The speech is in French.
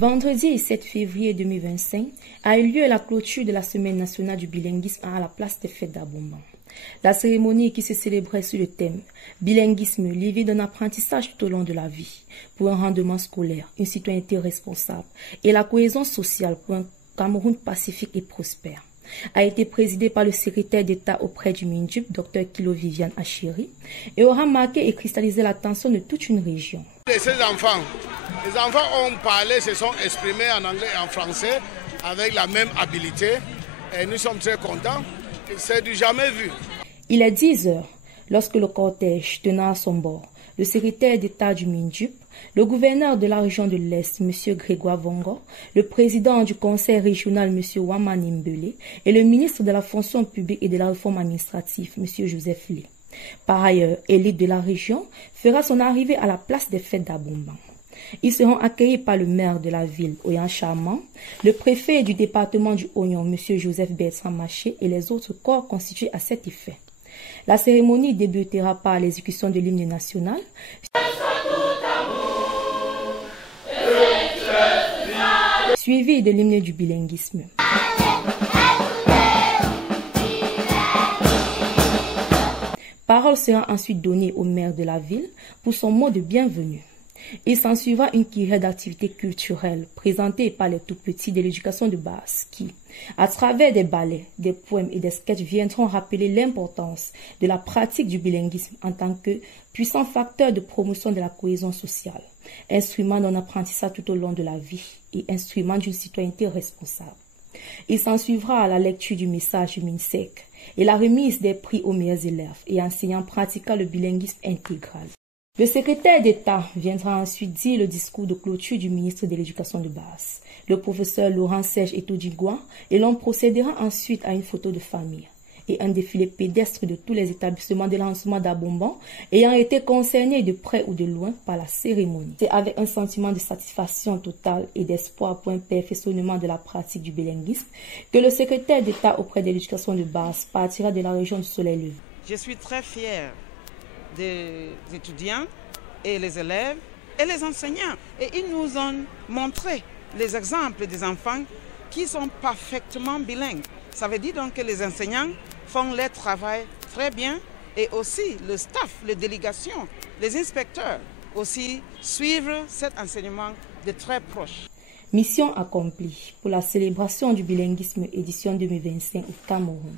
Vendredi 7 février 2025 a eu lieu la clôture de la Semaine nationale du bilinguisme à la place des fêtes d'Abomban. La cérémonie qui se célébrait sur le thème « Bilinguisme, levier d'un apprentissage tout au long de la vie, pour un rendement scolaire, une citoyenneté responsable et la cohésion sociale pour un Cameroun pacifique et prospère » a été présidé par le secrétaire d'État auprès du MINJUB, Dr Kilo Viviane Achiri, et aura marqué et cristallisé l'attention de toute une région. Ces enfants, les enfants ont parlé, se sont exprimés en anglais et en français avec la même habileté et nous sommes très contents. C'est du jamais vu. Il est 10 heures lorsque le cortège tenant à son bord le secrétaire d'État du MINJUB, le gouverneur de la région de l'Est, M. Grégoire Vongo, le président du conseil régional, M. Wamani Mbele, et le ministre de la fonction publique et de la réforme administrative, M. Joseph Lé. Par ailleurs, élite de la région fera son arrivée à la place des fêtes d'Abomban. Ils seront accueillis par le maire de la ville, Oyan Charmant, le préfet du département du Oignon, M. Joseph Bertrand Maché, et les autres corps constitués à cet effet. La cérémonie débutera par l'exécution de l'hymne national, suivi de l'hymne du bilinguisme. Parole sera ensuite donnée au maire de la ville pour son mot de bienvenue. Il s'ensuivra une kyrielle d'activités culturelles présentées par les tout-petits de l'éducation de base qui, à travers des ballets, des poèmes et des sketchs, viendront rappeler l'importance de la pratique du bilinguisme en tant que puissant facteur de promotion de la cohésion sociale, instrument d'un apprentissage tout au long de la vie et instrument d'une citoyenneté responsable. Il s'ensuivra à la lecture du message du MINSEC et la remise des prix aux meilleurs élèves et enseignants pratiquant le bilinguisme intégral. Le secrétaire d'État viendra ensuite dire le discours de clôture du ministre de l'Éducation de base, le professeur Laurent Serge Etodigua, et l'on procédera ensuite à une photo de famille et un défilé pédestre de tous les établissements de lancement d'Abomban ayant été concernés de près ou de loin par la cérémonie. C'est avec un sentiment de satisfaction totale et d'espoir pour un perfectionnement de la pratique du bilinguisme que le secrétaire d'État auprès de l'Éducation de base partira de la région du Soleil Levé. Je suis très fière des étudiants et les élèves et les enseignants. Et ils nous ont montré les exemples des enfants qui sont parfaitement bilingues. Ça veut dire donc que les enseignants font leur travail très bien et aussi le staff, les délégations, les inspecteurs aussi suivent cet enseignement de très proche. Mission accomplie pour la célébration du bilinguisme édition 2025 au Cameroun.